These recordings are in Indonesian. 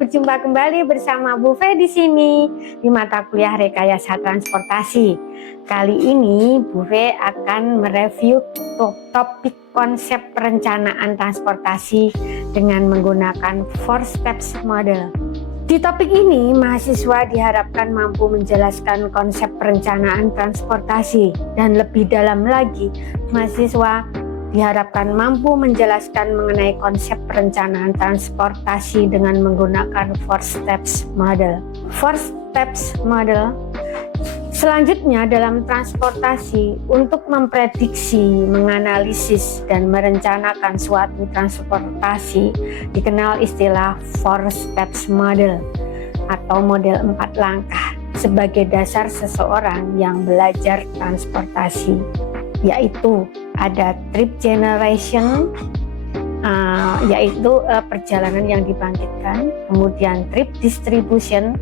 berjumpa kembali bersama Bu Fe di sini di mata kuliah Rekayasa Transportasi. Kali ini Bu Fe akan mereview topik konsep perencanaan transportasi dengan menggunakan 4 steps model. Di topik ini, mahasiswa diharapkan mampu menjelaskan konsep perencanaan transportasi, dan lebih dalam lagi, mahasiswa diharapkan mampu menjelaskan mengenai konsep perencanaan transportasi dengan menggunakan 4 steps model. 4 steps model selanjutnya dalam transportasi untuk memprediksi, menganalisis, dan merencanakan suatu transportasi dikenal istilah 4 steps model atau model 4 langkah sebagai dasar seseorang yang belajar transportasi, yaitu ada trip generation, yaitu perjalanan yang dibangkitkan, kemudian trip distribution,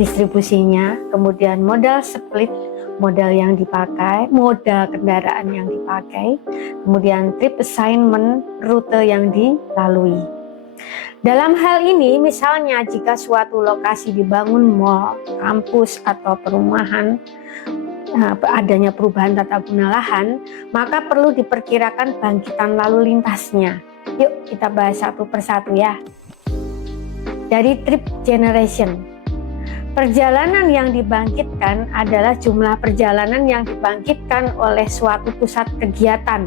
distribusinya, kemudian modal split, modal yang dipakai, moda kendaraan yang dipakai, kemudian trip assignment, rute yang dilalui. Dalam hal ini, misalnya jika suatu lokasi dibangun mall, kampus, atau perumahan, adanya perubahan tata guna lahan, maka perlu diperkirakan bangkitan lalu lintasnya. Yuk kita bahas satu persatu ya. Dari trip generation, perjalanan yang dibangkitkan adalah jumlah perjalanan yang dibangkitkan oleh suatu pusat kegiatan.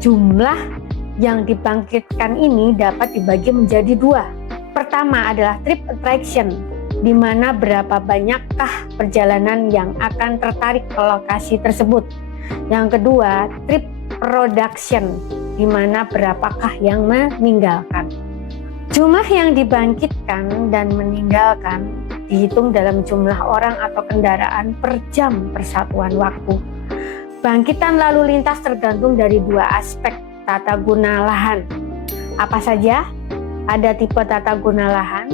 Jumlah yang dibangkitkan ini dapat dibagi menjadi 2. Pertama adalah trip attraction, di mana berapa banyakkah perjalanan yang akan tertarik ke lokasi tersebut. Yang kedua, trip production, di mana berapakah yang meninggalkan. Jumlah yang dibangkitkan dan meninggalkan dihitung dalam jumlah orang atau kendaraan per jam persatuan waktu. Bangkitan lalu lintas tergantung dari 2 aspek tata guna lahan. Apa saja? Ada tipe tata guna lahan,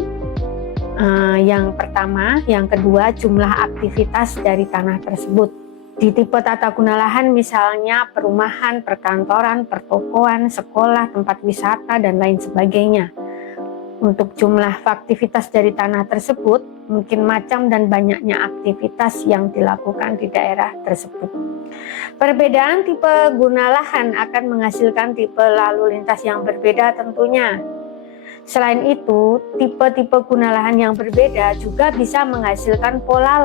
yang pertama, yang kedua jumlah aktivitas dari tanah tersebut. Di tipe tata guna lahan misalnya perumahan, perkantoran, pertokoan, sekolah, tempat wisata, dan lain sebagainya. Untuk jumlah aktivitas dari tanah tersebut, mungkin macam dan banyaknya aktivitas yang dilakukan di daerah tersebut. Perbedaan tipe guna lahan akan menghasilkan tipe lalu lintas yang berbeda tentunya. Selain itu, tipe-tipe guna lahan yang berbeda juga bisa menghasilkan pola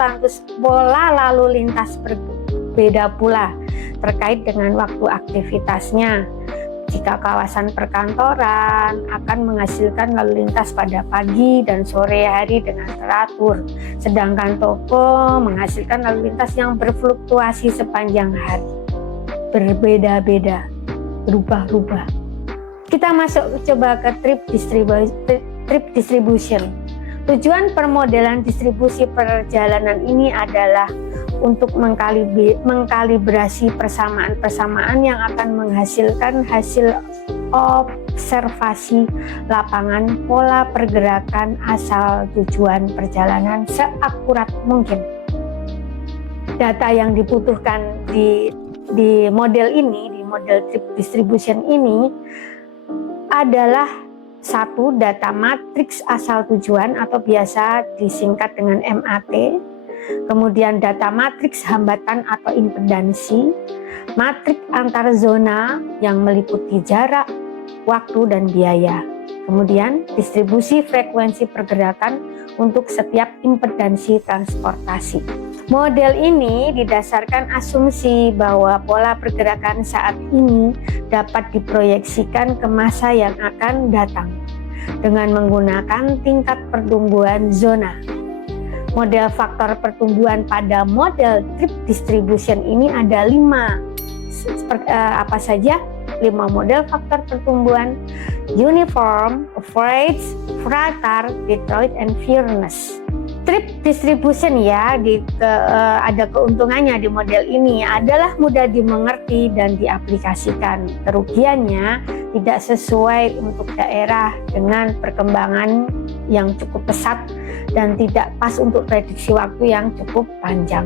lalu lintas berbeda pula terkait dengan waktu aktivitasnya. Jika kawasan perkantoran akan menghasilkan lalu lintas pada pagi dan sore hari dengan teratur, sedangkan toko menghasilkan lalu lintas yang berfluktuasi sepanjang hari. Berbeda-beda, berubah-ubah. Kita masuk coba ke trip distribution. Tujuan permodelan distribusi perjalanan ini adalah untuk mengkalibrasi persamaan-persamaan yang akan menghasilkan hasil observasi lapangan pola pergerakan asal tujuan perjalanan seakurat mungkin. Data yang dibutuhkan di model ini, di model trip distribution ini adalah 1. Data matriks asal tujuan atau biasa disingkat dengan MAT, kemudian data matriks hambatan atau impedansi, matriks antar zona yang meliputi jarak, waktu, dan biaya, kemudian distribusi frekuensi pergerakan untuk setiap impedansi transportasi. Model ini didasarkan asumsi bahwa pola pergerakan saat ini dapat diproyeksikan ke masa yang akan datang dengan menggunakan tingkat pertumbuhan zona. Model faktor pertumbuhan pada model trip distribution ini ada 5. Apa saja? 5 model faktor pertumbuhan: uniform, average, frater, Detroit, and fairness. Trip distribution ya, ada keuntungannya di model ini adalah mudah dimengerti dan diaplikasikan. Kerugiannya tidak sesuai untuk daerah dengan perkembangan yang cukup pesat dan tidak pas untuk prediksi waktu yang cukup panjang.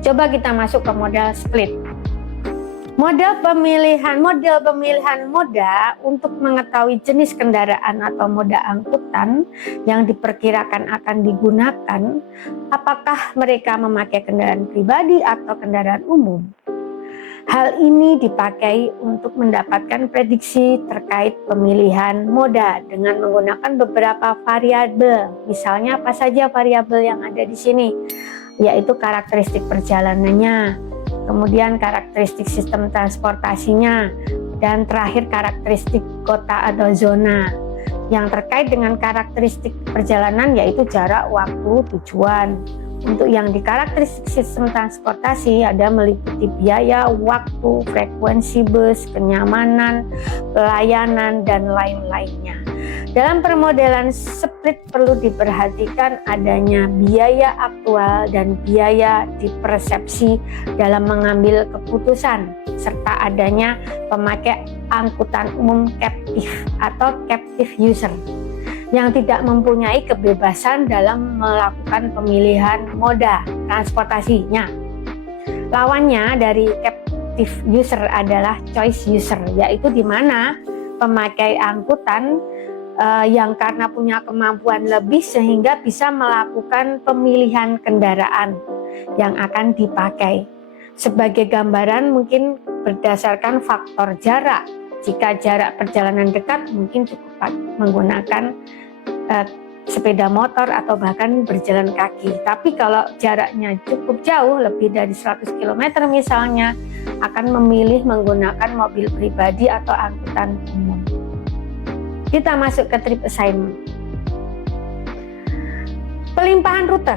Coba kita masuk ke model split. Model pemilihan moda untuk mengetahui jenis kendaraan atau moda angkutan yang diperkirakan akan digunakan, apakah mereka memakai kendaraan pribadi atau kendaraan umum. Hal ini dipakai untuk mendapatkan prediksi terkait pemilihan moda dengan menggunakan beberapa variabel. Misalnya apa saja variabel yang ada di sini, yaitu karakteristik perjalanannya, kemudian karakteristik sistem transportasinya, dan terakhir karakteristik kota atau zona. Yang terkait dengan karakteristik perjalanan yaitu jarak, waktu, tujuan. Untuk yang di karakteristik sistem transportasi ada meliputi biaya, waktu, frekuensi bus, kenyamanan, pelayanan, dan lain-lainnya. Dalam permodelan split perlu diperhatikan adanya biaya aktual dan biaya dipersepsi dalam mengambil keputusan, serta adanya pemakai angkutan umum captive atau captive user yang tidak mempunyai kebebasan dalam melakukan pemilihan moda transportasinya. Lawannya dari captive user adalah choice user, yaitu di mana pemakai angkutan yang karena punya kemampuan lebih sehingga bisa melakukan pemilihan kendaraan yang akan dipakai. Sebagai gambaran mungkin berdasarkan faktor jarak. Jika jarak perjalanan dekat mungkin cukup menggunakan sepeda motor atau bahkan berjalan kaki. Tapi kalau jaraknya cukup jauh, lebih dari 100 km misalnya, akan memilih menggunakan mobil pribadi atau angkutan umum. Kita masuk ke trip assignment. Pelimpahan rute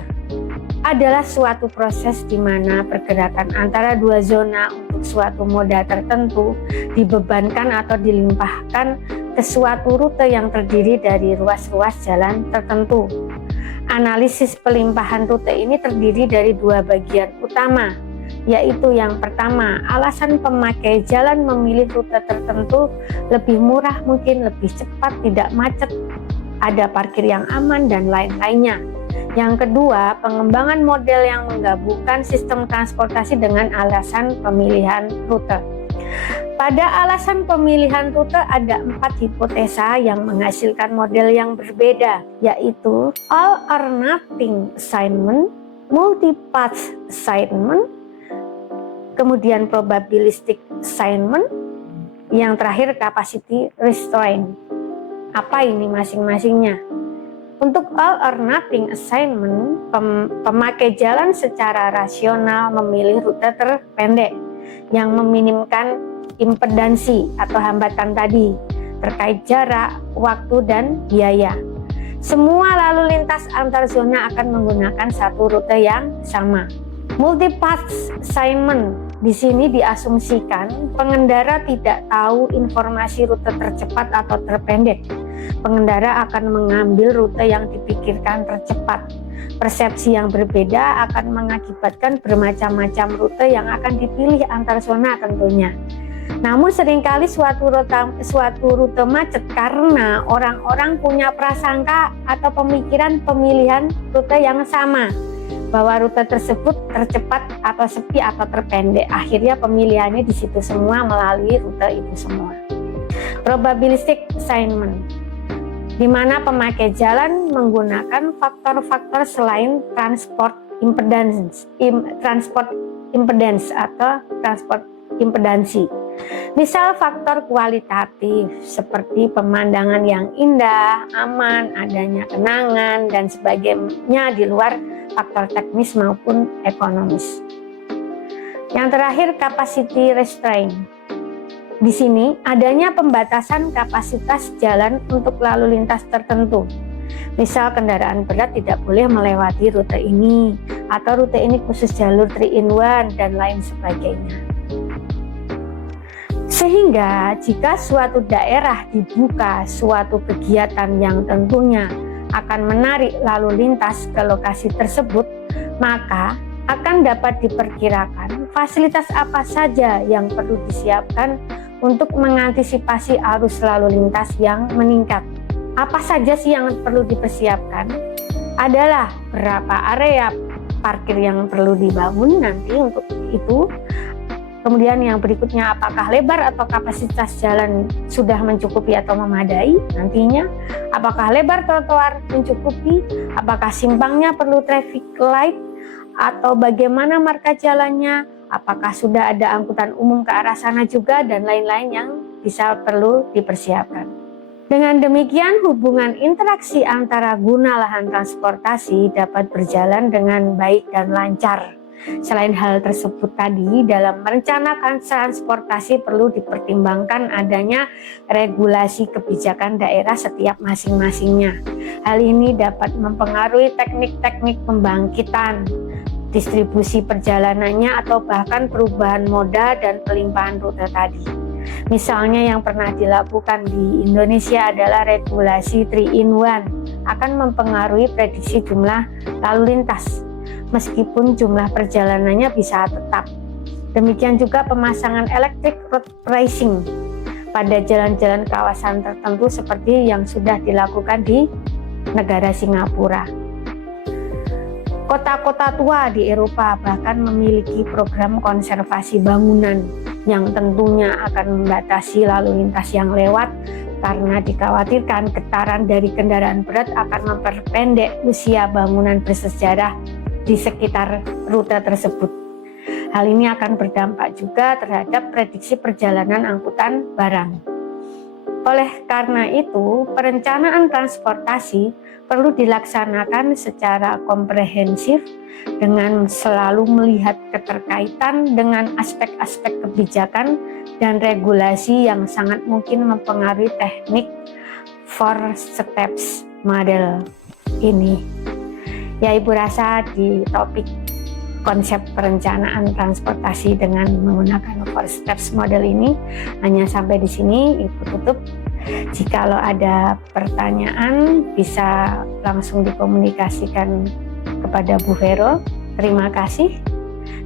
adalah suatu proses di mana pergerakan antara dua zona untuk suatu moda tertentu dibebankan atau dilimpahkan ke suatu rute yang terdiri dari ruas-ruas jalan tertentu. Analisis pelimpahan rute ini terdiri dari dua bagian utama, yaitu yang pertama, alasan pemakai jalan memilih rute tertentu lebih murah, mungkin lebih cepat, tidak macet, ada parkir yang aman, dan lain-lainnya. Yang kedua, pengembangan model yang menggabungkan sistem transportasi dengan alasan pemilihan rute. Pada alasan pemilihan rute ada 4 hipotesa yang menghasilkan model yang berbeda, yaitu all or nothing assignment, multipath assignment, kemudian probabilistic assignment, yang terakhir capacity restraint. Apa ini masing-masingnya? Untuk all or nothing assignment, pemakai jalan secara rasional memilih rute terpendek yang meminimkan impedansi atau hambatan tadi terkait jarak, waktu, dan biaya. Semua lalu lintas antar zona akan menggunakan satu rute yang sama. Multipath assignment di sini diasumsikan pengendara tidak tahu informasi rute tercepat atau terpendek. Pengendara akan mengambil rute yang dipikirkan tercepat. Persepsi yang berbeda akan mengakibatkan bermacam-macam rute yang akan dipilih antar zona tentunya. Namun seringkali suatu rute macet karena orang-orang punya prasangka atau pemikiran pemilihan rute yang sama, bahwa rute tersebut tercepat atau sepi atau terpendek. Akhirnya pemilihannya di situ semua melalui rute itu semua. Probabilistic assignment, di mana pemakai jalan menggunakan faktor-faktor selain transport impedance atau transport impedansi. Misal faktor kualitatif seperti pemandangan yang indah, aman, adanya kenangan, dan sebagainya di luar faktor teknis maupun ekonomis. Yang terakhir, capacity restraint. Di sini adanya pembatasan kapasitas jalan untuk lalu lintas tertentu. Misal kendaraan berat tidak boleh melewati rute ini, atau rute ini khusus jalur 3-in-1 dan lain sebagainya. Sehingga jika suatu daerah dibuka suatu kegiatan yang tentunya akan menarik lalu lintas ke lokasi tersebut, maka akan dapat diperkirakan fasilitas apa saja yang perlu disiapkan untuk mengantisipasi arus lalu lintas yang meningkat. Apa saja sih yang perlu dipersiapkan? Adalah berapa area parkir yang perlu dibangun nanti untuk itu, Kemudian yang berikutnya, apakah lebar atau kapasitas jalan sudah mencukupi atau memadai nantinya? Apakah lebar trotoar mencukupi? Apakah simpangnya perlu traffic light? Atau bagaimana marka jalannya? Apakah sudah ada angkutan umum ke arah sana juga? Dan lain-lain yang bisa perlu dipersiapkan. Dengan demikian, hubungan interaksi antara guna lahan transportasi dapat berjalan dengan baik dan lancar. Selain hal tersebut tadi, dalam merencanakan transportasi perlu dipertimbangkan adanya regulasi kebijakan daerah setiap masing-masingnya. Hal ini dapat mempengaruhi teknik-teknik pembangkitan, distribusi perjalanannya, atau bahkan perubahan moda dan pelimpahan rute tadi. Misalnya yang pernah dilakukan di Indonesia adalah regulasi 3-in-1 akan mempengaruhi prediksi jumlah lalu lintas, meskipun jumlah perjalanannya bisa tetap. Demikian juga pemasangan electric road pricing pada jalan-jalan kawasan tertentu seperti yang sudah dilakukan di negara Singapura. Kota-kota tua di Eropa bahkan memiliki program konservasi bangunan yang tentunya akan membatasi lalu lintas yang lewat karena dikhawatirkan getaran dari kendaraan berat akan memperpendek usia bangunan bersejarah di sekitar rute tersebut. Hal ini akan berdampak juga terhadap prediksi perjalanan angkutan barang. Oleh karena itu, perencanaan transportasi perlu dilaksanakan secara komprehensif dengan selalu melihat keterkaitan dengan aspek-aspek kebijakan dan regulasi yang sangat mungkin mempengaruhi teknik 4 steps model ini. Ya, Ibu rasa di topik konsep perencanaan transportasi dengan menggunakan 4 steps model ini hanya sampai di sini Ibu tutup. Jikalau ada pertanyaan bisa langsung dikomunikasikan kepada Bu Vero. Terima kasih.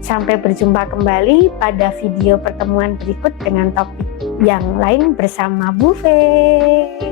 Sampai berjumpa kembali pada video pertemuan berikut dengan topik yang lain bersama Bu Vero.